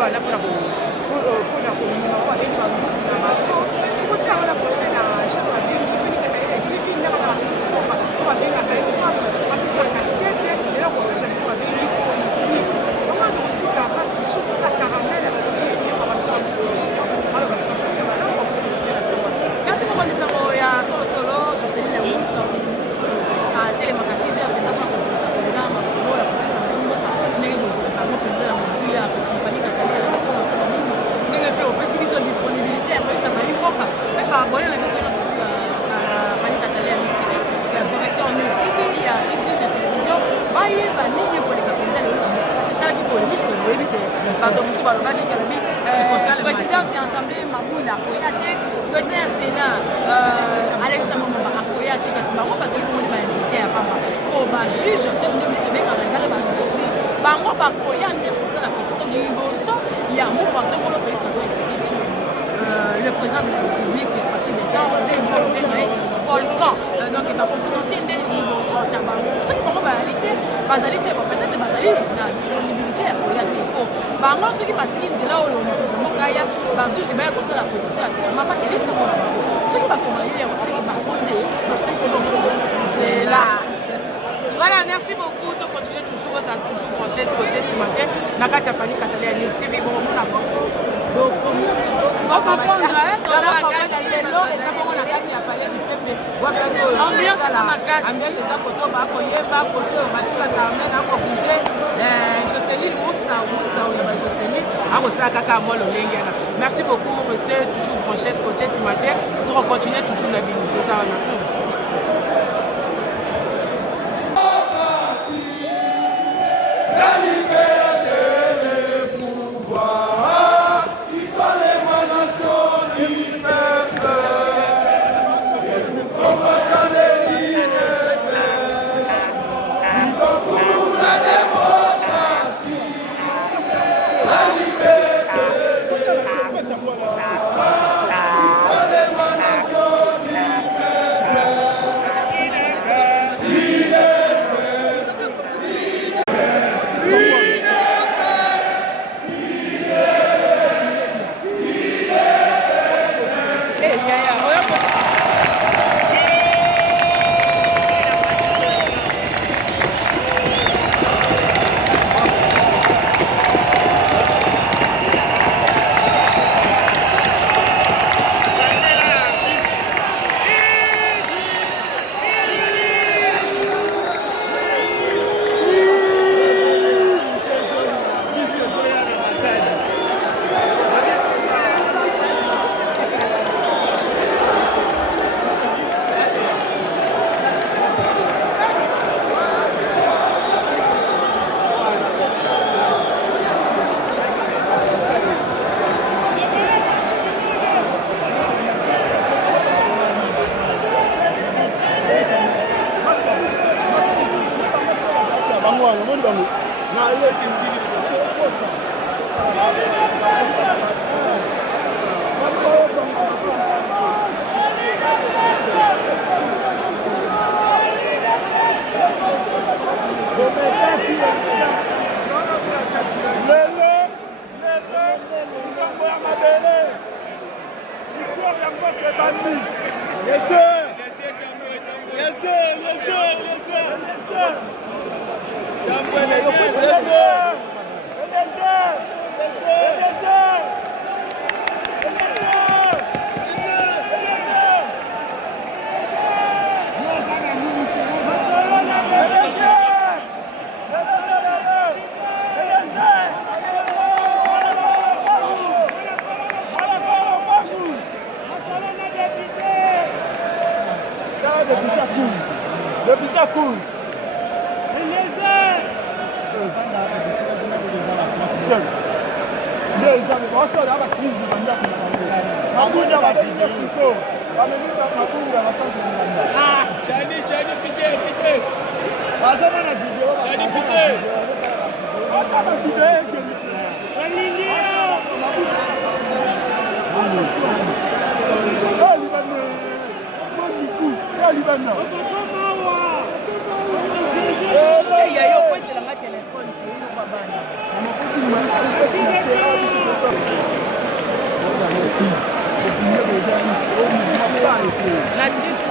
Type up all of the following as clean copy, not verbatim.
voilà pour la communion, on va aller dans le cinéma. On va la prochaine chaque année, il faut que tu aies des films, on va bien la taille, on va plus la casquette, et là on va faire ça, on va bien les politiques. On va dire que tu as soupe la caramel, et on va faire un petit peu. Alors, c'est merci beaucoup, Nisamo, il y a solo, je sais si les mousses, à télémarque 6 heures, mais d'abord, on solo, il y a plus de temps, on est posé, par exemple, on a la compagnie catalane, on a disponibilité, après ça va y aller, mais par rapport à la mission sur la compagnie catalane, le correcteur musique, il y a ici la télévision, c'est ça qui est polémique, pardon, monsieur Balogani, le président de l'Assemblée, Maboula, le président du Sénat, Alex Tamamba, Akoyate, parce que le monde m'a invité à Pamba. Oh, bah, juge, tu me dis que tu as bango bakoya ndeko ça la présidence de Liboso il y a mon partenaire pour le pays central exécutif le président de la République parti d'État volcan donc il va représenter des Liboso na bango ce qui bango réalité basalité peut-être basali na disponibilité à koyate oh bango ce qui batiki nzela oyo mokaya bazuzi ba ko la position à parce que les ce qui va tomber ce qui va compter c'est là. Voilà, merci beaucoup de continuer toujours branché ce côté ce matin. Nakatia Fanny Catalina News TV, bon, on a beaucoup. Donc, on va comprendre, dans la carte, il est là, et ça, on a gagné à parler du peuple. Ambiance à la casse. Ambiance, c'est ça, côté, on va accueillir, on va sur la caramel, on va bouger. Jocelyne, où ça, on va Jocelyne. Ah, on sait à moi, le lingue. Merci beaucoup, restez toujours branché ce côté ce matin. Donc, on continue toujours la vie. Tout ça, on a tout. Il y a eu un téléphone. La 10.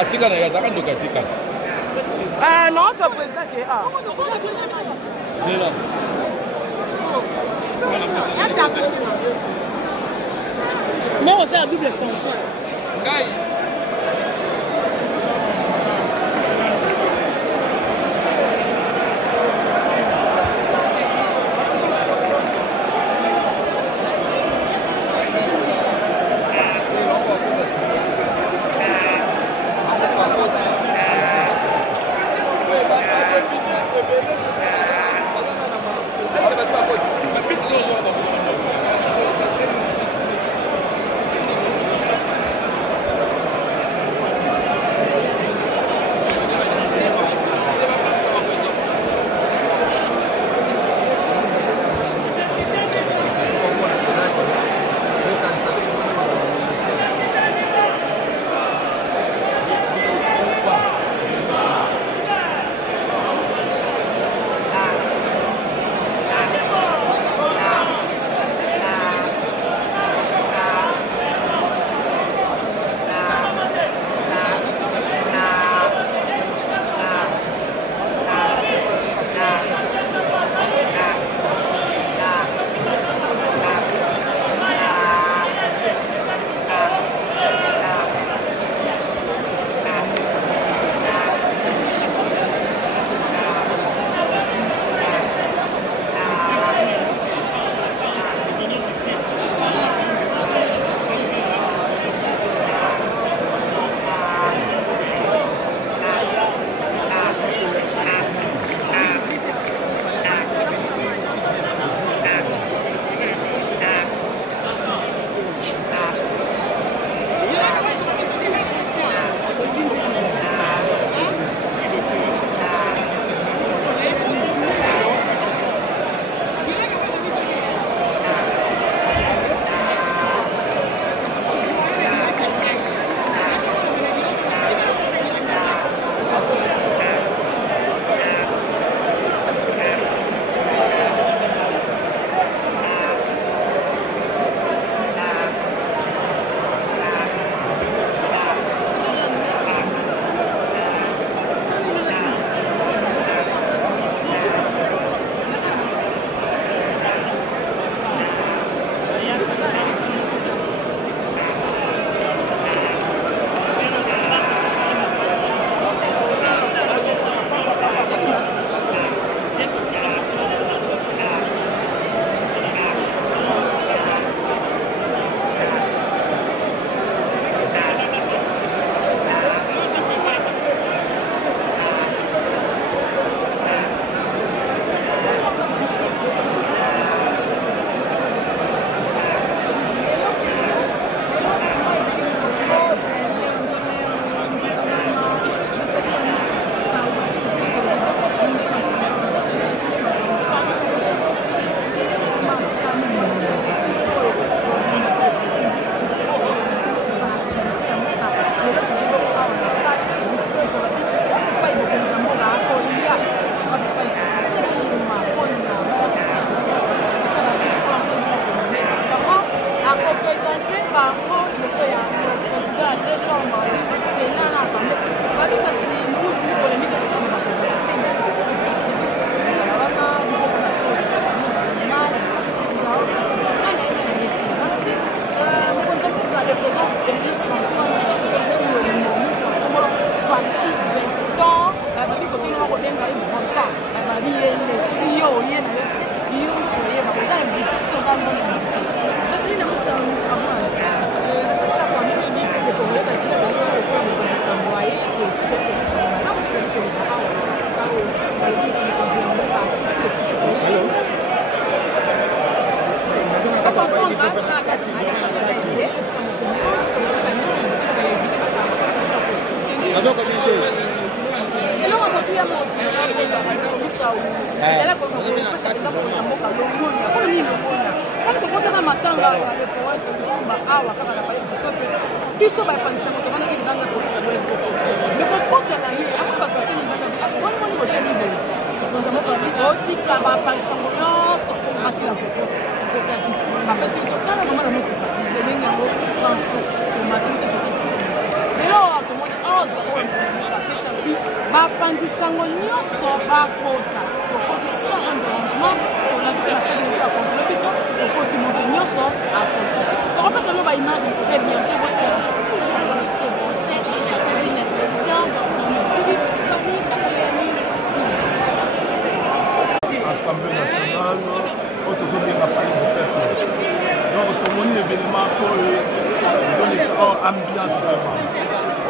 Atika na yazaka ndo katika. Non, tu président qui est A. Zéro. Non, c'est un double fonction. Gai. eloko mingi eloko motu ya motuisau ezala kopesa koza mboka longonia oyi longonia kaka tokotaka matanga le poete lukumba awa kaka na palais du peuple biso bapanisa moto vanaki libanga polisa boyekoko me kokota na ye amo bato ate libanga akomonimoni botemi boye konza mboka otika bapansango nyonso masila kokoti bapesi biso tala mama na mokufa tobengi yango transport tomati biso tokotisimete lelo tomoni ordre oyo bapesa lobi bapandisango nyonso bakota tokoti sans un dérangement tolakisi basali nyonso bakontrole biso tokoti moto nyonso akoti tokopesa bino baimage très bien tokotiala toujours connecté branché ceci na télévision dans le style pani katalamise Assemblée nationale autosobenga palais du peuple donc tomoni événement oyo ezoleka ambiance vraiment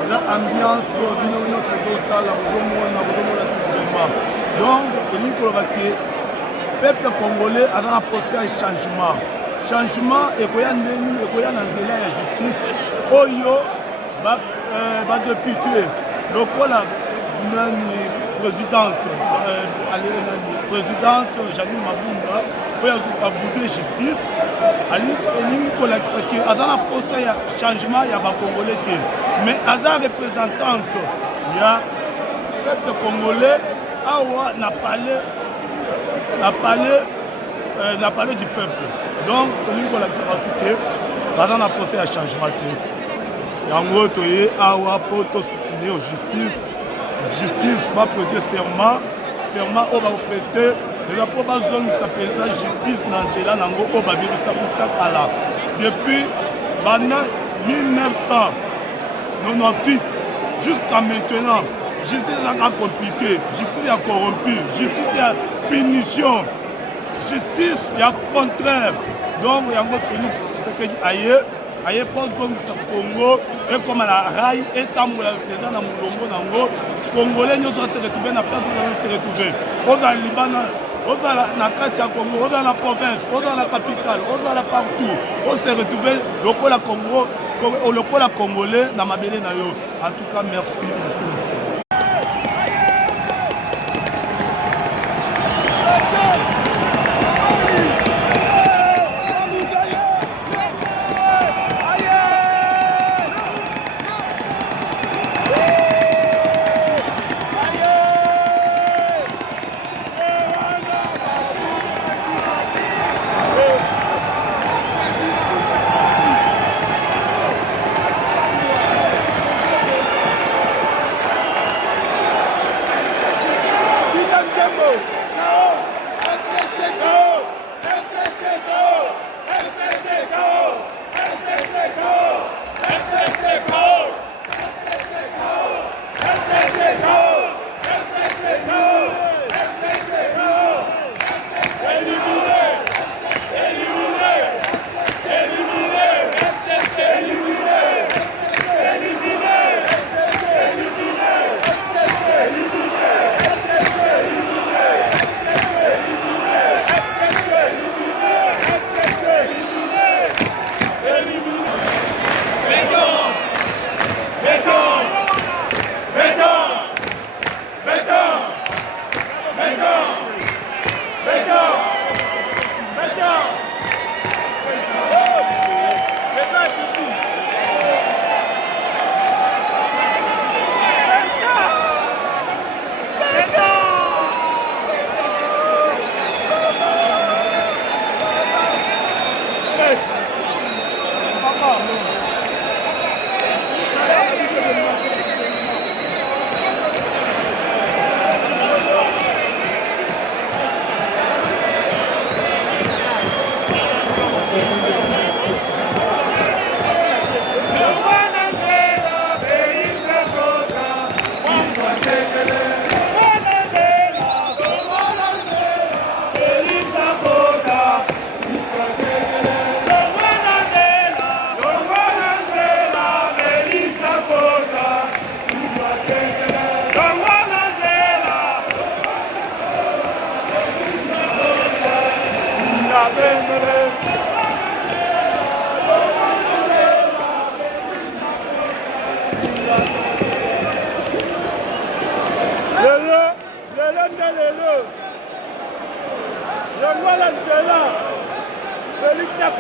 eza ambiance oyo bino nyonso ezotala bozomona vraiment donc elingi koloba ke peuple congolais aza na poste ya changement ekoya ndenge ekoya na nzela ya justice oyo badepute lokola nani présidente Janine Mabunda oyo abude justice elingi kolakisa ke aza na poste ya changement ya bacongolais te mais aza représentante ya peuple congolais awa na palais du peuple donc tolingi kolakisa bato ke baza na poste ya changement te yango toye awa mpo tosoutenir justice baprêter serment oyo bakoprêter eza mpo bazongisa mpenza justice na nzela nango oyo babimisa kuta kala depuis bana 1998 jusqu'à maintenant justice ezaka compliqué justice ya corrompu justice ya punition justice ya contraire donc yango Félix Tshisekedi aye mpo zongisa Congo ekoma na rai etambola mpenza na molongo nango congolais nyonso ase retrouve na place oyo se retrouve ozala libana ozala na kati ya congo ozala na province ozala na capitale ozala partout ose retrouve lokola congolais na mabele na yo en tout cas merci.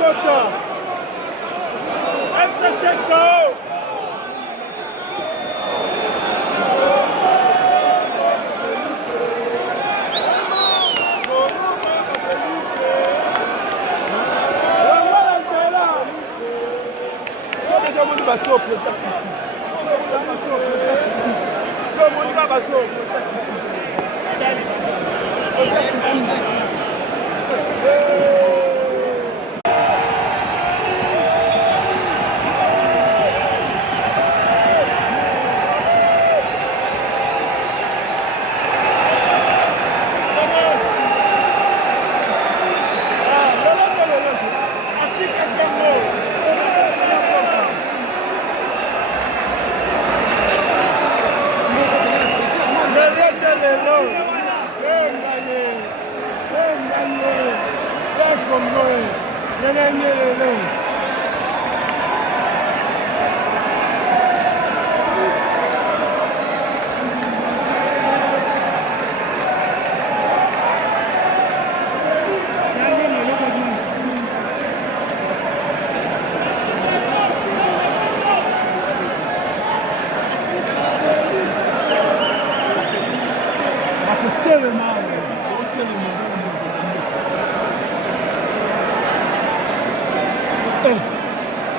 Ekota. FCC KO. Bateau,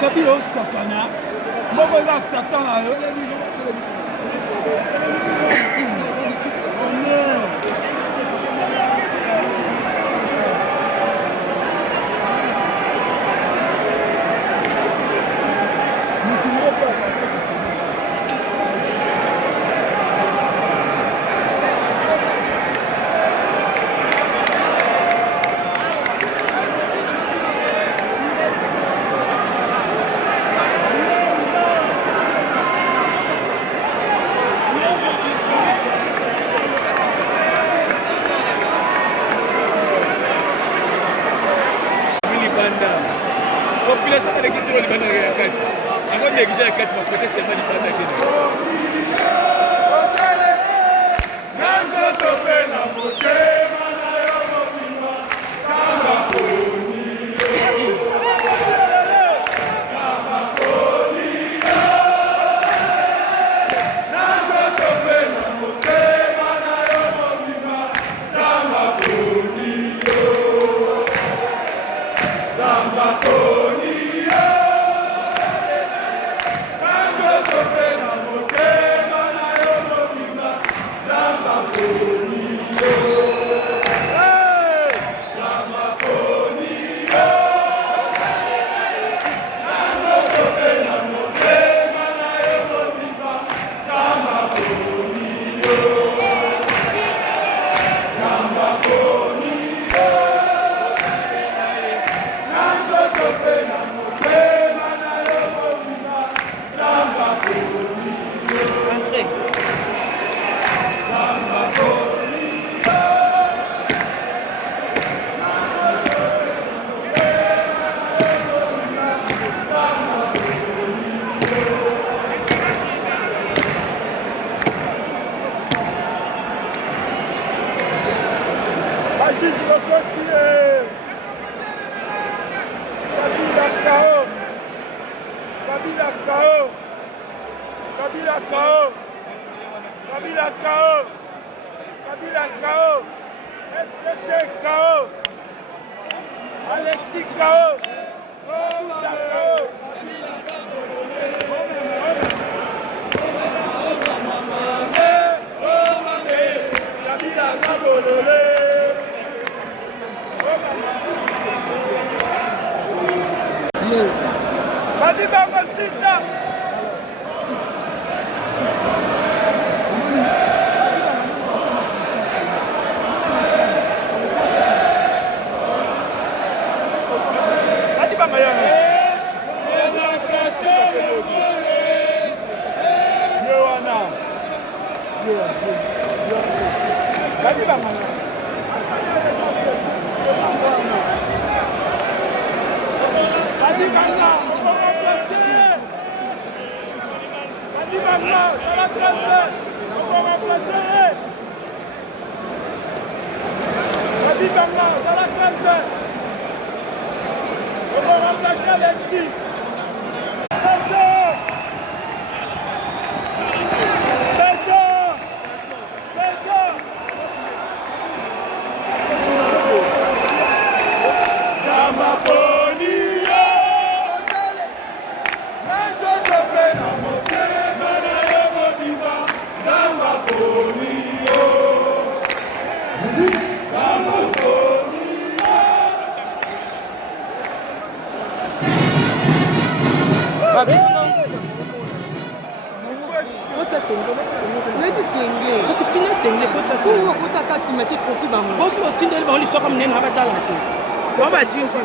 Kabila Satana, Mogola Tatana. Population elle qui trop libana ya kati. Anga négligé ya kati ma côté c'est pas libana kene. Osale. Nanga tope na motema na yo mobimba. Kamba koni. Kamba koni. Nanga tope na motema na yo mobimba. Kamba koni. Kamba koni. Alexis KO. Bamba, neti senge kasi fina senge kotisa senge oyo okotaka nsima te koki bango bosi botindeli bango lisoka monene abatala te bango bajinji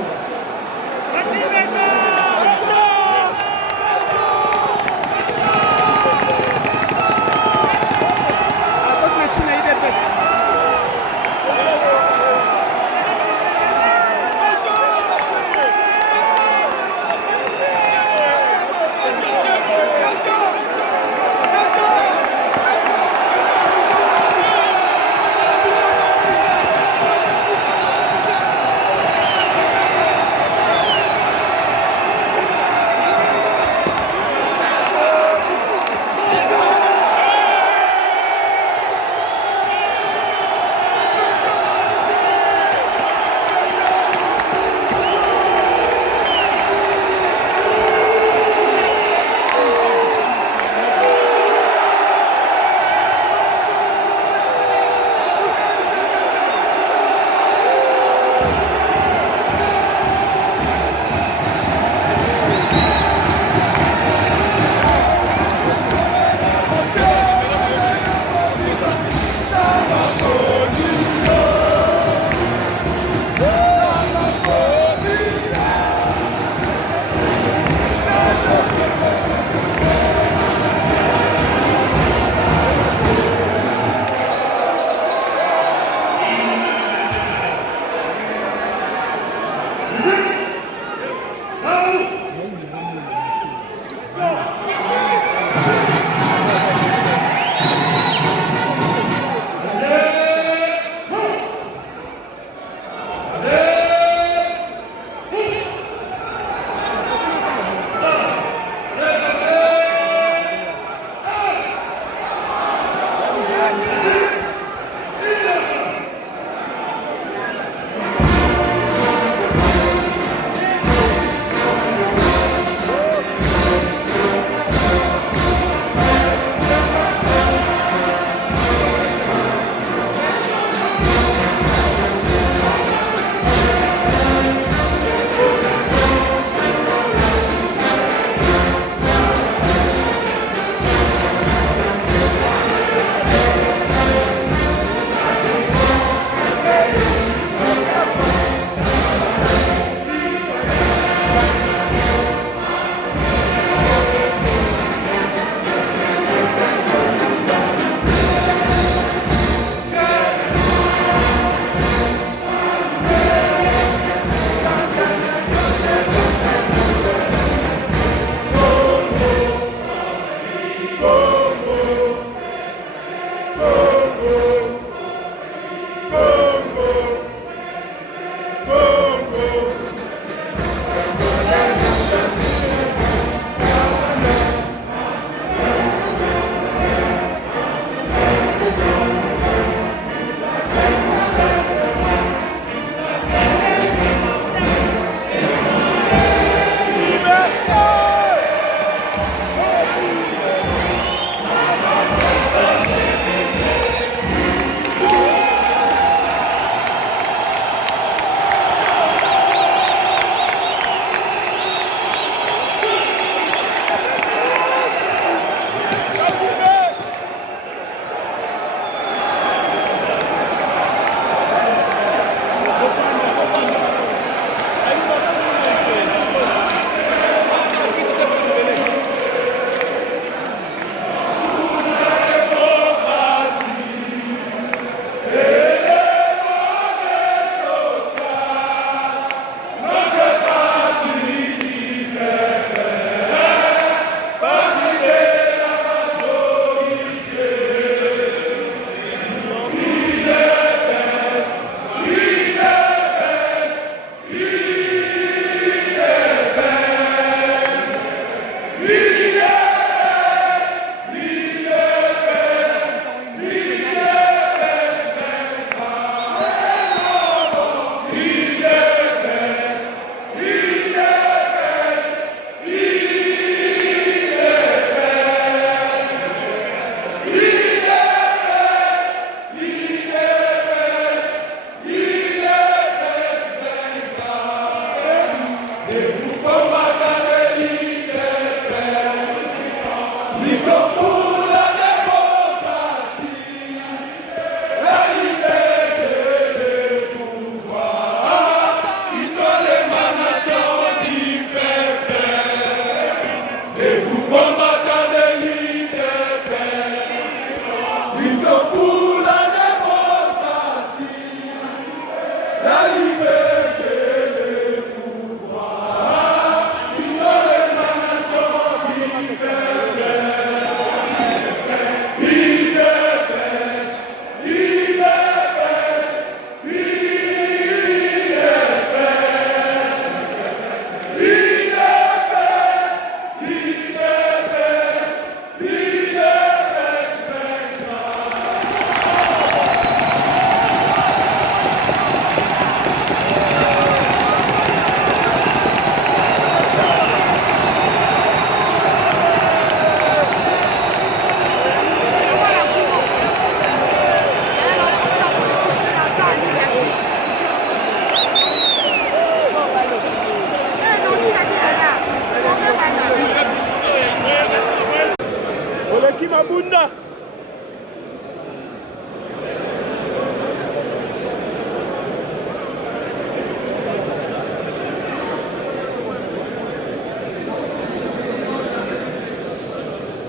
Mabunda.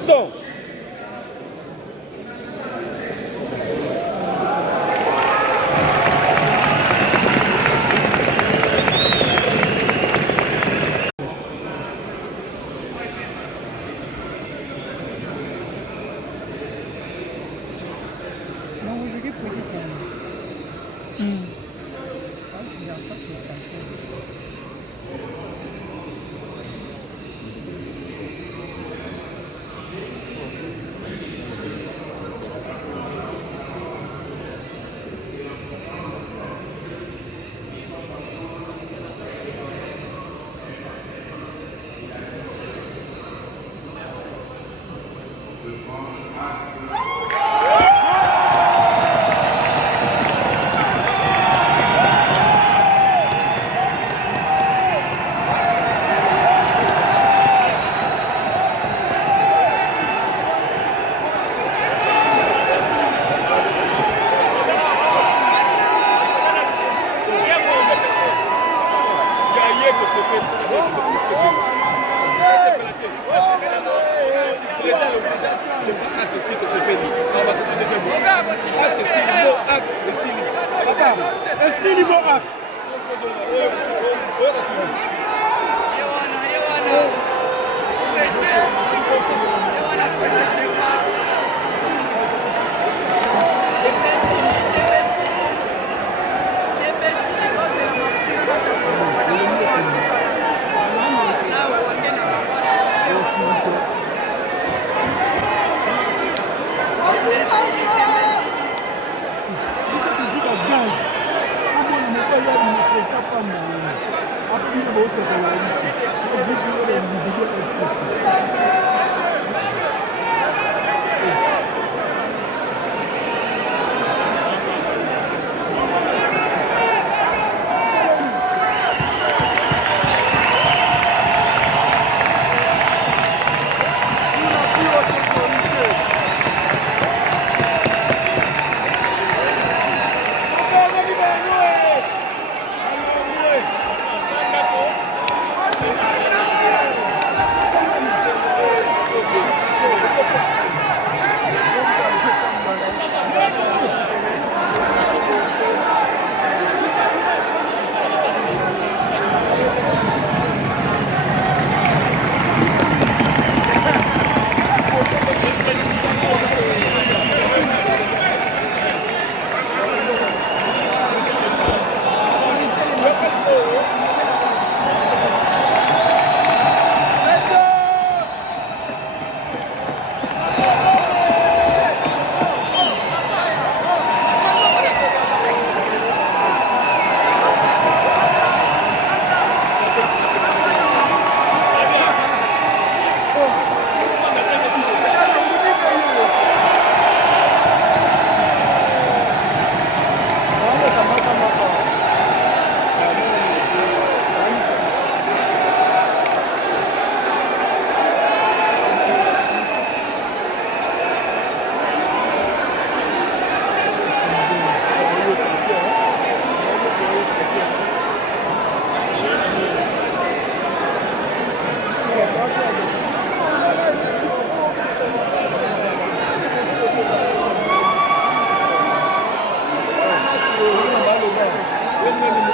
Son.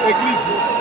église.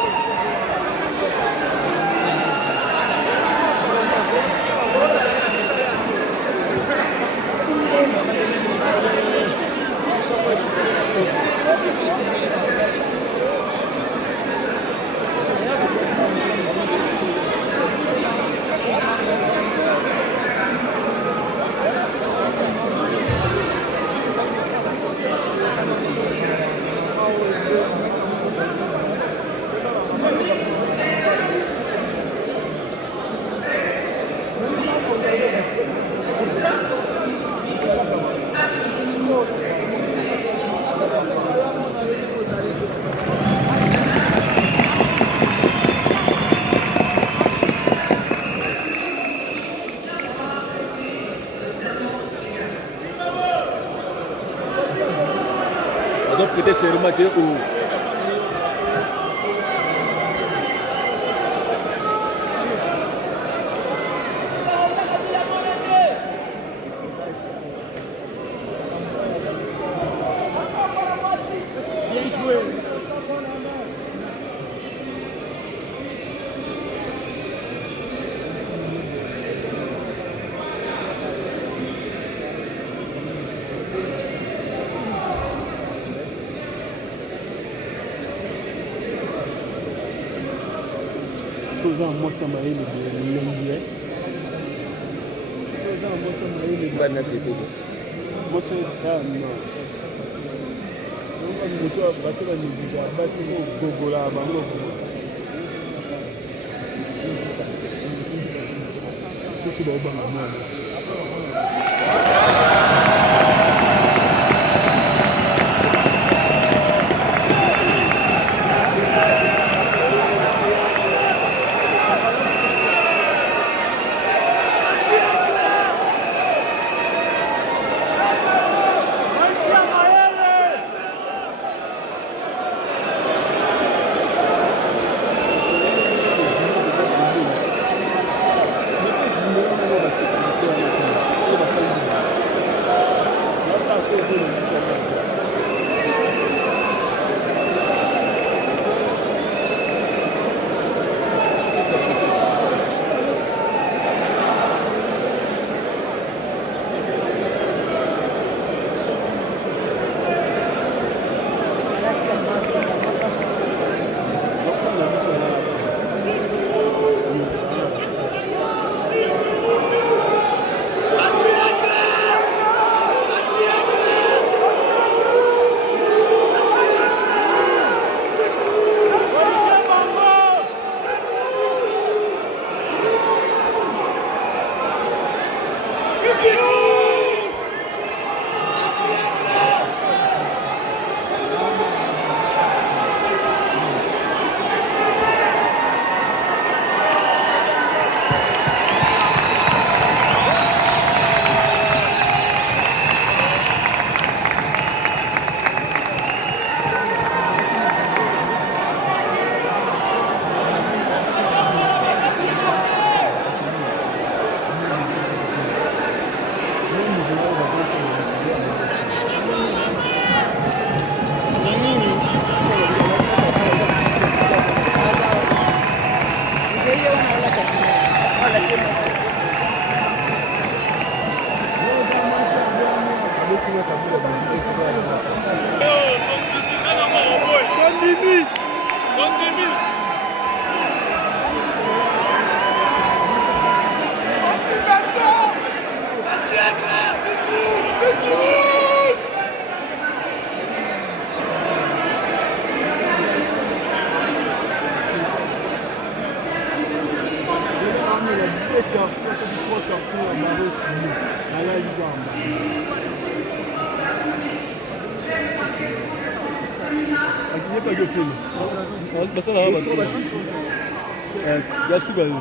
Donc peut-être c'est remarqué où oza mwasi mayele lengi oza mwasi mayele bana sepele mwasi no moto bato banéglige basi kogogola bango sosi baobanga mwana basala bato ya suka yo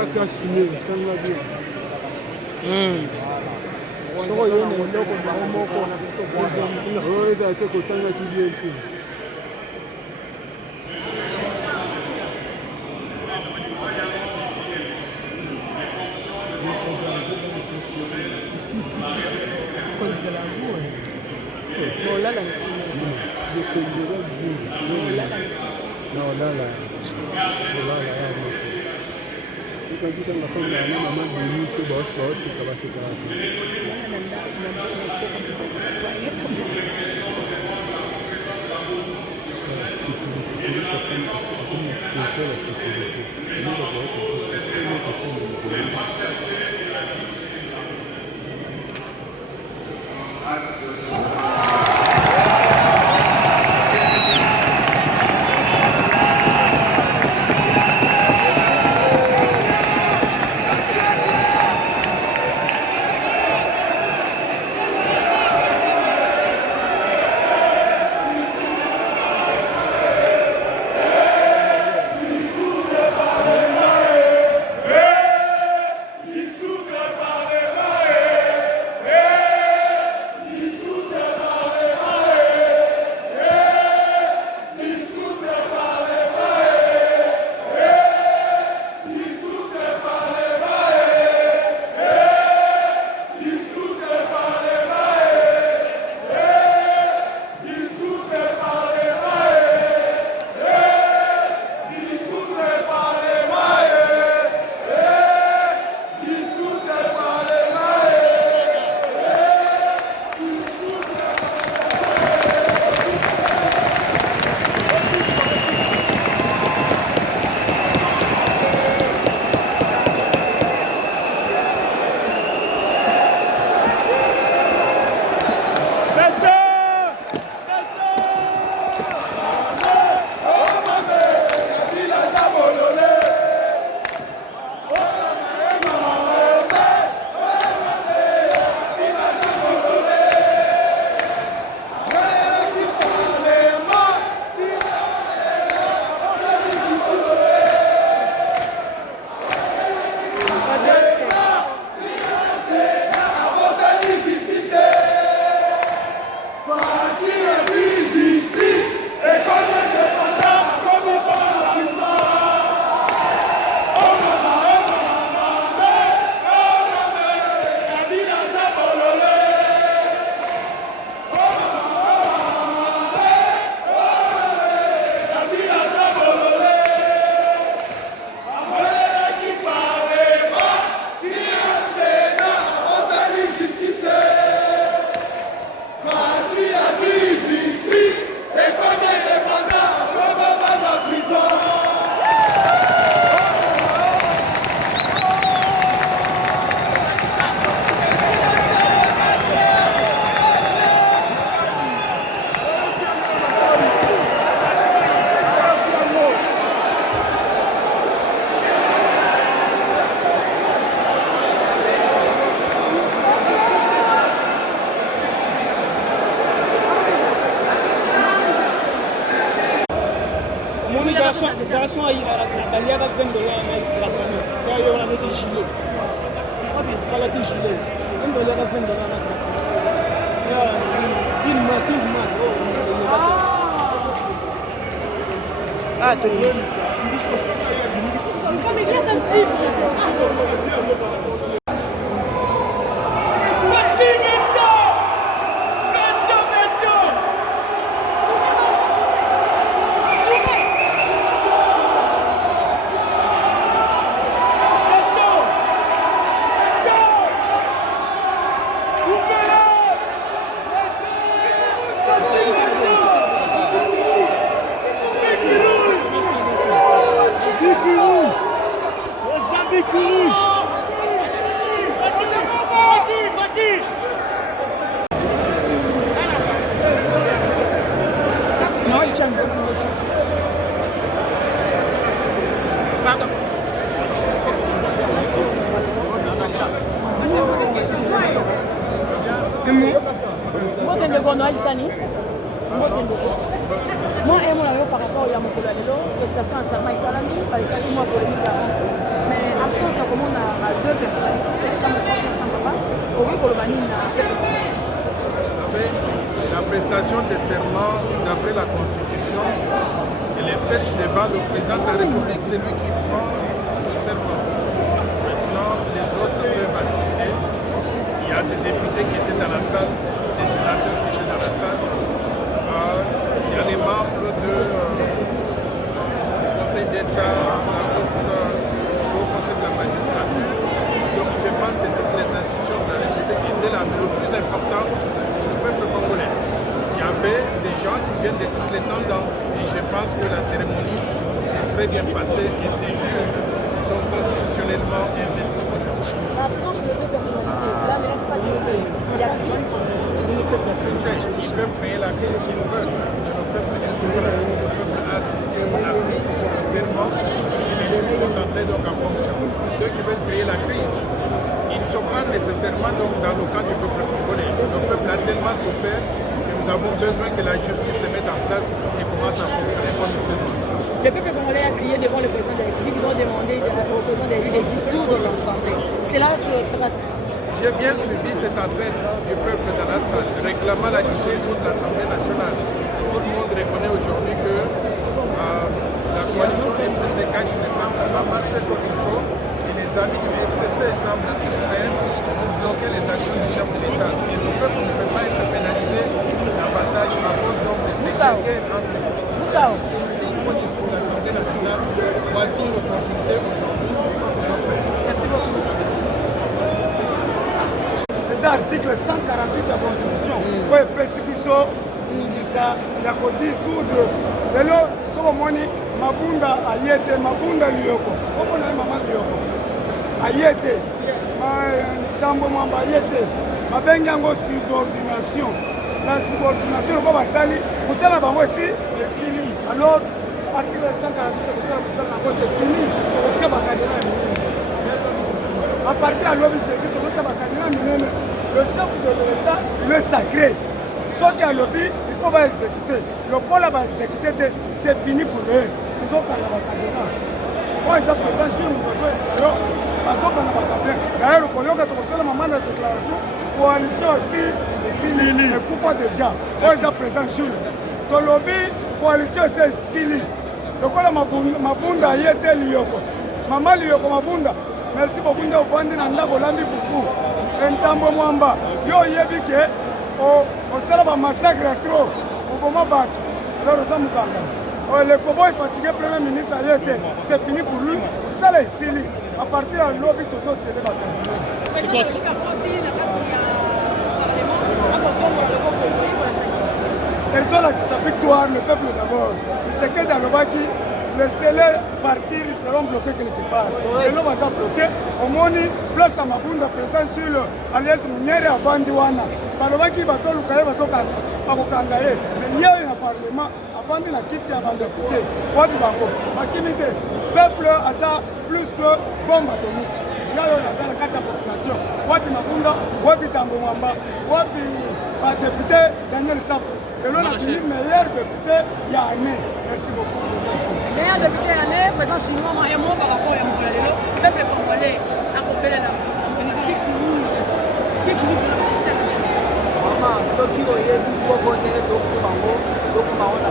kaka signé tanga bien. Soko yene eloko bango moko na oyo ezala te kotangaki bien te. Kasi kanga fami ya mama bini se boss baseka sécurité sa femme comme la sécurité nous va voir que c'est une question de garçon aliaka $20 na grasano ya yo na meti gilet kala ti gilet ndo aliaka $20 na grasano ya dilma ah tu comme il y a ça se moi et mon ami par rapport à mon collègue, c'est station à Salma et Salami, par exemple, moi pour les mais absence comment on a deux personnalités, la chambre de papa et la chambre de papa, au lieu pour le banni, la prestation des serments d'après la Constitution, elle est faite devant le président de la République, c'est lui qui prend le serment. Maintenant, les autres peuvent assister. Il y a des députés qui étaient dans la salle, des sénateurs qui étaient dans la salle. Il y a les membres du Conseil d'État, au Conseil de la magistrature. Donc je pense que toutes les institutions de la République étaient là. Mais le plus important, c'est le peuple congolais. Il y avait des gens qui viennent de toutes les tendances. Et je pense que la cérémonie s'est très bien passée et ces juges sont constitutionnellement investis aujourd'hui. L'absence de deux personnalités, cela ne laisse pas de côté. Il y a Ils peuvent créer la crise s'ils veulent. Le peuple est souverain. Le peuple a assisté à le serment et les juges sont entrés donc en fonction. Ceux qui veulent créer la crise, ils ne sont pas nécessairement donc dans le camp du peuple congolais. Le peuple a tellement souffert que nous avons besoin que la justice se mette en place et commence à fonctionner comme nous sommes. Le peuple congolais a crié devant le président de la République, ils ont demandé au président de la République de dissoudre l'Assemblée. C'est là sur J'ai bien suivi cet appel du peuple dans la salle, réclamant la dissolution de l'Assemblée nationale. Tout le monde reconnaît aujourd'hui que la coalition FCC gagne décembre va marcher comme il faut et les amis du FCC semblent faire pour bloquer les actions du chef de l'État. Et le peuple ne peut pas être pénalisé davantage à cause donc de ces guerres entre les peuples. S'il faut dissoudre l'Assemblée nationale, voici une opportunité aujourd'hui de le faire. Merci beaucoup. Article 148 de la Constitution, où est précipiso, ingisa, ya kodissoudre. Lelo, soko moni, mabunda ayete, mabunda lioko. Oko na mama lioko. Ayete, tambo mwamba ayete. Mabengi yango subordination. La subordination, le quoi basali, mutala bango si, le fini. Alors, article 148 de la Constitution, c'est fini. On tient ma candidat minime. À partir de l'objet, on tient ma candidat minime. Le chef de l'État, il est sacré. Sauf qu'à l'objet, il faut pas exécuter. Le pôle va exécuter, c'est fini pour eux. Ils ont pas la candidat. Moi, ils ont présent sur nous, ils ont pas la candidat. D'ailleurs, le collègue a trouvé la maman de la déclaration. Coalition aussi, c'est fini. Le coup déjà. Moi, ils ont présent sur nous. Dans le lobby, coalition, c'est fini. Le collègue mabunda y était lioko. Maman lioko mabunda. Merci beaucoup de vous vendre dans la Bolambie pour vous. Ntambo mwamba yo yebi ke osala ba massacre trop oboma bato alors ça mukanga le Congo est fatigué premier ministre ayete c'est fini pour lui osala esili à partir de lobby tozo sele ba c'est quoi ça ils ont la victoire le peuple d'abord c'est que dans le baki les seuls partis seront bloqués quelque part. Et nous, on va bloquer. Au moni, place à Mabunda, présent sur l'Alliance Minière à Bandiwana. Par le bas qui va sur le cahier, va sur le Kangaye. Mais hier, il y a un parlement, avant de la quitter avant de député. Wabi Bango, Makimite, peuple a ça plus que bombe atomique. Là, il y a la carte de population. Wabi Mabunda, Wabi Tambouamba, Wabi député Daniel Sapo. Et là, on a fini meilleur député Yanné. Merci beaucoup. Meilleur député Yanné, président chinois, moi et moi par rapport à mon collègue, le peuple congolais a complété la pique rouge. Pique rouge, on a complété. Maman, ceux qui ont eu beaucoup de temps, la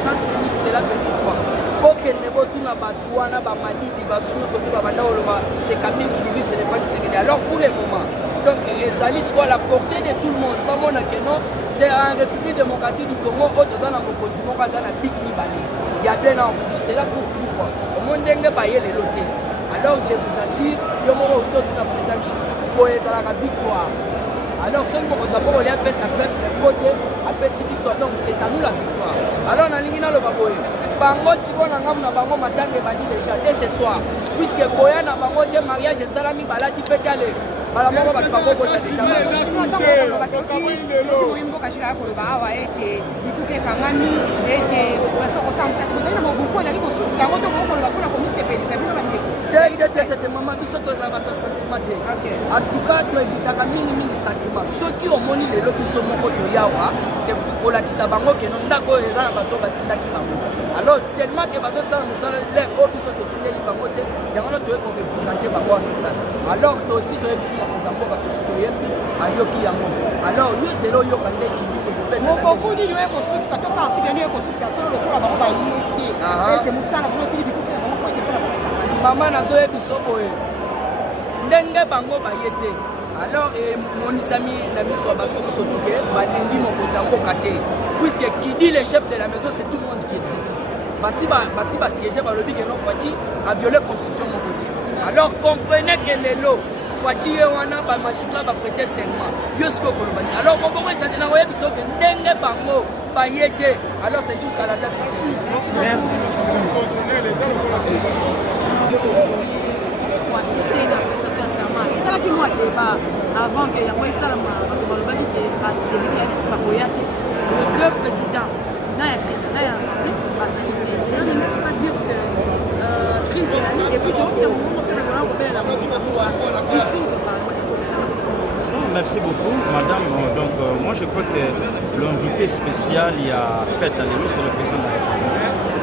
sens unique, c'est là que nous croyons. Aucun ne peut tout n'abattre, Bamadi, Bazoum, c'est Camille qui dit, ce n'est pas qui s'est. Alors pour le moment, donc les alliés soient à la portée de tout le monde. Pas mon non, c'est en République démocratique du Congo, autres en continent, quand on a pique ni balé. Il y a bien en rouge, c'est là pour nous. Au monde n'est pas les lotés. Alors je vous assure, je me retrouve dans la présidence pour la victoire. Alors ceux qui me retrouvent, on les appelle ça peuple, côté, appelle ça victoire. Donc c'est à nous la victoire. Alors on a l'ingénieur le baboye. Bango si on a un bango matangue bani déjà dès ce soir. Puisque Koya na bango de mariage salami balati pétale. Malamoko ba bango déjà déjà. Wimbo kashira ko ba wa ete ikuke kangami ete ko so ko samsa ko na mo buko na ko so yango to mo ko ba ko na ko mi sepeli tabi na bande te mama biso tozalaka to sentiment te en tout cas toevitaka mingimingi sentiment soki omoni lelo biso moko toyawa c'est kolakisa bango keno ndako oyo eza na bato batindaki bango alors tellement ke bazosala mosala le oyo biso totindeli bango te yango no toye korepresente bango asi place alors tosi toyebisi mokonzi ya mboka tosi toyembi ayoki yango alors yo zelo oyoka nde kindi mokokuni niyo ekosukisa to parti bia niyo ekosukisa solo lokola bango baye te ete mosala bango osili bikuti na bango po ete mpona mama nazoyebiso boye ndenge bango baye te alors monisami na miso ya bato nyonso toke balingi mokonzi ya mboka te puisque qui dit le chef de la maison c'est tout le monde qui exécute basi basiége balobi ke no Fachi a violé constitution moko te alors comprenez que lelo Fachi ye wana bamagistrat baprêter serment yo sikoyo kolobani alors mokoko ezali nango yebiso ke ndenge bango baye te alors c'est jusqu'à la date ici. Merci. Pour assister à la prestation de serment. Et ça, là, dis-moi, débat avant que y ait ça, le deux présidents, là, il y a assemblée, c'est là, ne laisse pas dire que crise est et puis donc, il y a un moment où on peut la dissoudre par le commissaire. Merci beaucoup, madame. Donc, moi, je crois que l'invité spécial il y a fait à l'élu, c'est le président de la République.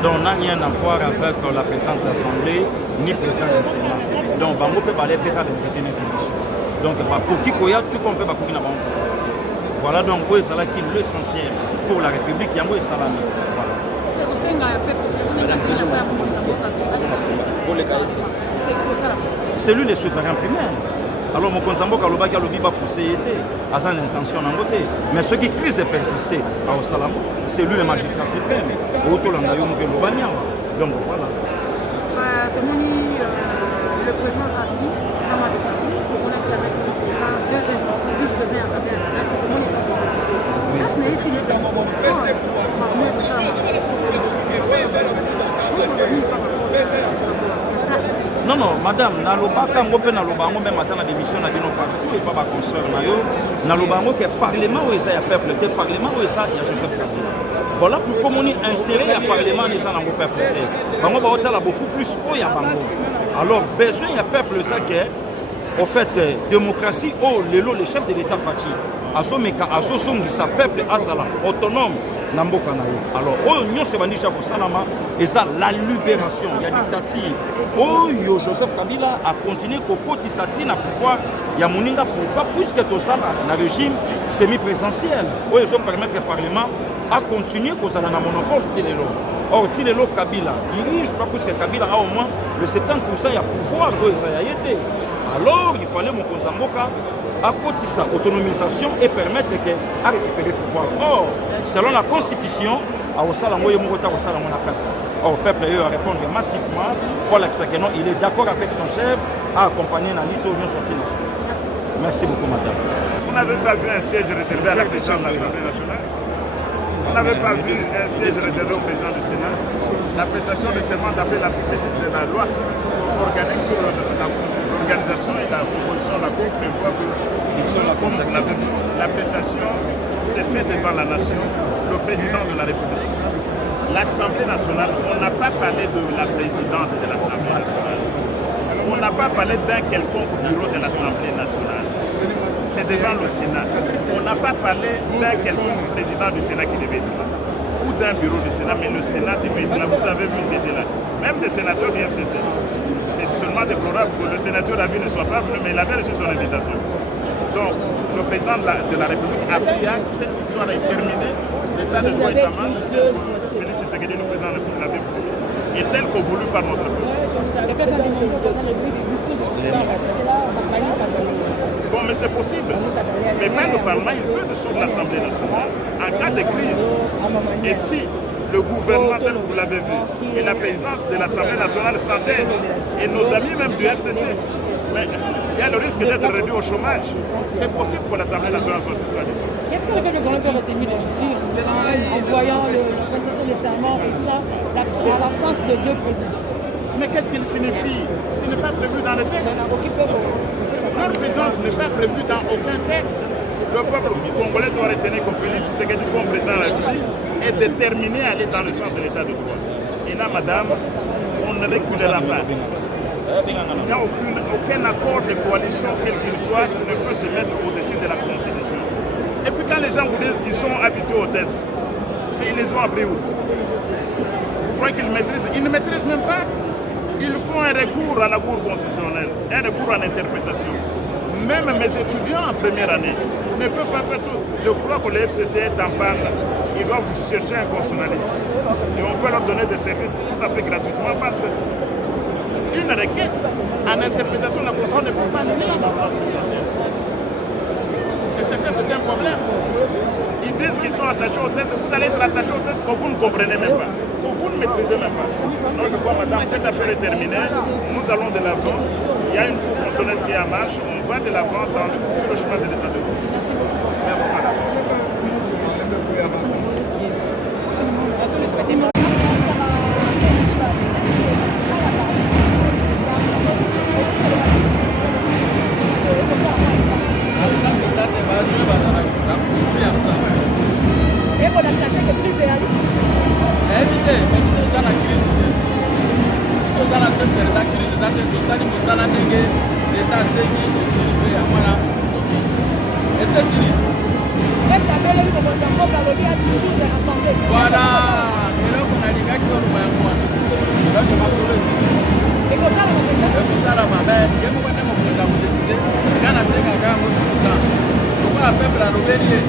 Donc, on n'a rien à voir avec la présidente de l'Assemblée, ni le président du Sénat. Donc, on peut parler avec l'invité de commission. Donc, pour qui tout qu'on peut pas couper. Voilà donc où est l'essentiel pour la République, il y a un salami. C'est lui le souverain primaire. Alors, mon consambo, quand le lobby va pousser, à son intention en côté. Mais ce qui crise et persister au Salam, c'est lui le magistrat suprême. Donc, voilà. Le président a dit, Jean-Marc Kabou, on a classé ce président, deuxième vice-président à l'Assemblée nationale, tout le monde est en train. Là, ce n'est utilisé. Non, non, madame, nalobaka ngope nalobango même matin na démission na bino partout et pas ba concert na yo nalobango que parlement où ça ya peuple te parlement où ça ya Joseph Kabila. Voilà pour communiquer intérêt ya parlement les ça na peuple te. Bango ba otala beaucoup plus o ya bango. Alors besoin ya peuple ça que au fait démocratie oh le chef de l'état Fachi azomeka azosongisa peuple azala autonome na mboka na yo. Alors oyo nyonso bandisha ko salama eza la libération ya dictature oyo Joseph Kabila a continué kokotisa tina pouvoir ya moninga pourquoi puisque tosala na régime semi-présidentiel oyo zo permettre le parlement a continuer kozala na monopole tilelo. Or tilelo Kabila dirige pas puisque Kabila a au moins le 70% ya pouvoir oyo ça ya été. Alors il fallait mon konzamboka apporter sa autonomisation et permettre à récupérer le pouvoir. Or, selon la constitution, au peuple a répondu massivement pour l'accès il est d'accord avec son chef à accompagner la lutte union sortie nationale. Merci beaucoup, madame. Vous n'avez pas vu un siège réservé à la présidente de l'Assemblée nationale? Vous n'avez pas vu un siège réservé au président du Sénat? La prestation de serment d'après l'article 10 de la loi organique sur l'organisation et la composition de la Cour prévoit que la prestation s'est faite devant la nation, le président de la République, l'Assemblée nationale. On n'a pas parlé de la présidente de l'Assemblée nationale. On n'a pas parlé d'un quelconque bureau de l'Assemblée nationale. C'est devant le Sénat. On n'a pas parlé d'un quelconque président du Sénat qui devait être là. Ou d'un bureau du Sénat, mais le Sénat devait être là. Vous avez vu, ils étaient là. Même des sénateurs du FCC. C'est seulement déplorable que le sénateur David ne soit pas venu, mais il avait reçu son invitation. Donc, le président de la République a pris acte, cette histoire est terminée, l'état de droit est en marche, Félix Tshisekedi, le président de la République, est tel que voulu par notre peuple. Bon, mais c'est possible. Mais même le Parlement, il peut dissoudre l'Assemblée nationale en cas de crise. Et si le gouvernement, tel que vous l'avez vu, et la présidence de l'Assemblée nationale s'entendent, et nos amis même du FCC, mais il y a le risque d'être réduit au chômage. C'est possible que l'Assemblée nationale soit dissoute. Qu'est-ce que le peuple congolais peut retenir d'aujourd'hui en voyant la prestation des serments et ça, à l'absence de deux présidents? Mais qu'est-ce qu'il signifie? Ce n'est pas prévu dans le texte. Leur présence n'est pas prévue dans aucun texte. Le peuple congolais doit retenir que Félix Tshisekedi, comme président de la République, est déterminé à aller dans le sens de l'état de droit. Et là, madame, on ne reculera pas. Il n'y a aucun accord de coalition, quel qu'il soit, qui ne peut se mettre au-dessus de la Constitution. Et puis quand les gens vous disent qu'ils sont habitués aux tests, mais ils les ont appris où? Vous croyez qu'ils maîtrisent? Ils ne maîtrisent même pas. Ils font un recours à la Cour constitutionnelle, un recours en interprétation. Même mes étudiants en première année ne peuvent pas faire tout. Je crois que le FCC t'en parle. Ils doivent chercher un constitutionnaliste. Et on peut leur donner des services tout à fait gratuitement parce qu'une requête en interprétation de la Constitution ne peut pas nier la place présidentielle. C'est un problème. Ils disent qu'ils sont attachés au texte. Vous allez être attaché au texte que vous ne comprenez même pas, que vous ne maîtrisez même pas. Donc, une fois, madame, cette affaire est terminée. Nous allons de l'avant. Il y a une cour constitutionnelle qui est en marche. On va de l'avant sur le chemin de l'état de droit. Merci, madame. Voilà, et là on a les gars qui ont le même point. Là je m'en sauve ici. Et comme ça, je me connais mon président pour décider. Quand on a 5 ans, on a tout le temps. Pourquoi la peuple a l'obéi?